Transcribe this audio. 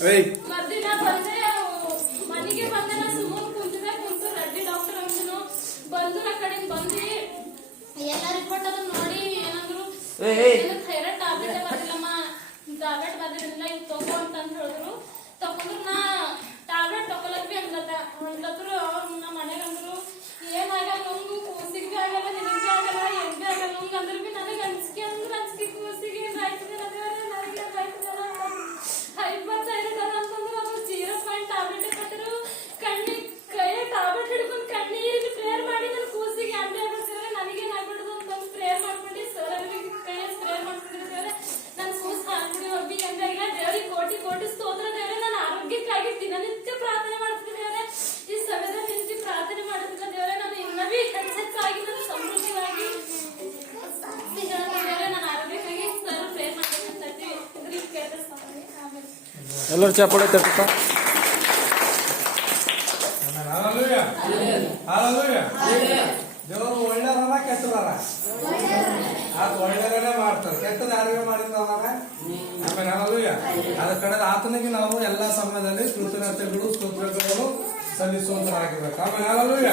ಮರ್ದಿನ ಬಂದೆ ಮನೆಗೆ ಬಂದೆ ನಾ ಸುಮ್ಮನೆ ಕುಂತು ರೆಡ್ಡಿ ಡಾಕ್ಟರ್ ಅಂದ್ರು ಬಂದು ನಾ ಕಡೆ ಬಂದು ಎಲ್ಲ ರಿಪೋರ್ಟ್ ಅದನ್ನ ನೋಡಿ ಏನಂದ್ರು ಥೈರಾಯ್ಡ್ ಟ್ಯಾಬ್ಲೆಟ್ ಬರ್ದಿಲ್ಲಮ್ಮ ಟ್ಯಾಬ್ಲೆಟ್ ಬರ್ದಿಲ್ಲ ಇವ್ ತಗೋ ಅಂತ ಹೇಳಿದ್ರು ತಗೊಂಡ್ರು ನಾ ಟ್ಯಾಬ್ಲೆಟ್ ತಗೊಳಕ್ ಬಿ ಅಂದ್ಲತ್ರು ಅವ್ರು ನಮ್ಮ ಮನೆಗೆ ಅಂದ್ರು ಏನಾಗಲ್ಲ ನಮ್ಗೂ ಕೂಸಿಗೆ ಬಿ ಆಗಲ್ಲ ನಿನಗ್ ಬಿ ಆಗಲ್ಲ ಏನ್ ಬಿ ಆಗಲ್ಲ ನಮ್ಗೆ ಅಂದ್ರೆ ಬಿ ನನಗೆ ಅನ್ಸಿಕೆ ಕೂಸಿಗೆ ಆಯ್ತದೆ ನನಗೆ ಆಯ್ತದಲ್ಲ 55 ಜನ ಅಂತಂದ್ರೆ ಅದು 0.5 ಟ್ಯಾಬ್ಲೆಟ್ ಕೊಟ್ಟರು ಕೈ ಟ್ಯಾಬ್ಲೆಟ್ ಹಿಡ್ಕೊಂಡು ಕಣ್ಣೀರಿಗೆ ಪ್ರೇಯರ್ ಮಾಡಿ ನನ್ನ ಕೂಸಿಗೆ ಅಂಬೆ ಆಗ್ಬಿಡ್ತಿದ್ರೆ ನನಗೇನ್ ಆಗ್ಬಿಡುದು ಅಂತ ಪ್ರೇಯರ್ ಮಾಡ್ಕೊಂಡು ಸರ್ ಅವರಿಗೆ ಕೈ ಪ್ರೇಯರ್ ಮಾಡ್ತಿದ್ರೆ ನನ್ನ ಕೂಸು ಹಾಕ್ಬಿಡಿ ಒಬ್ಬಿ ಅಂಬೆ ಆಗಿಲ್ಲ ದೇವ್ರಿಗೆ ಕೋಟಿ ಸ್ತೋತ್ರ ದೇವ್ರೆ ನನ್ನ ಆರೋಗ್ಯಕ್ಕಾಗಿ ದಿನನಿತ್ಯ ಪ್ರಾರ್ಥನೆ ಮಾಡ್ತಿದ್ದೆ ದೇವ್ರೆ ಈ ಸಮಯದಲ್ಲಿ ನಿಂತು ಪ್ರಾರ್ಥನೆ ಮಾಡುತ್ತಿಲ್ಲ ದೇವ್ರೆ ನಾನು ಇನ್ನೂ ಹೆಚ್ಚಾಗಿ ನನ್ನ ಸಮೃದ್ಧಿಯಾಗಿ ದೇವ್ರೆ ನನ್ನ ಆರೋಗ್ಯಕ್ಕಾಗಿ ಸರ್ ಪ್ರೇಯರ್ ಮಾಡ್ತೀನಿ ಅಂತ ಇದ್ರಿಗೆ ಕೇಳ್ತಾರೆ ಎಲ್ಲರೂ ಚಾಪಡೆ ತಟ್ಟ ದೇವರು ಒಳ್ಳೆಯವರ ಕೆಟ್ಟದಾರ ಆತ ಒಳ್ಳೆಯವರೇ ಮಾಡ್ತಾರೆ ಕೆಟ್ಟದ ಯಾರಿಗೆ ಮಾಡಿದ್ದಾರ ಆಮೇಲೆ ಅಲ್ಲೂಯ ಅದ ಕಡೆ ಆತನಿಗೆ ನಾವು ಎಲ್ಲಾ ಸಮಯದಲ್ಲಿ ಕೃತಜ್ಞತೆಗಳು ಸ್ತೋತ್ರಗಳು ಸಲ್ಲಿಸುವಂತರಾಗಿರ್ಬೇಕು ಆಮೇಲೆ ಅಲ್ಲೂಯ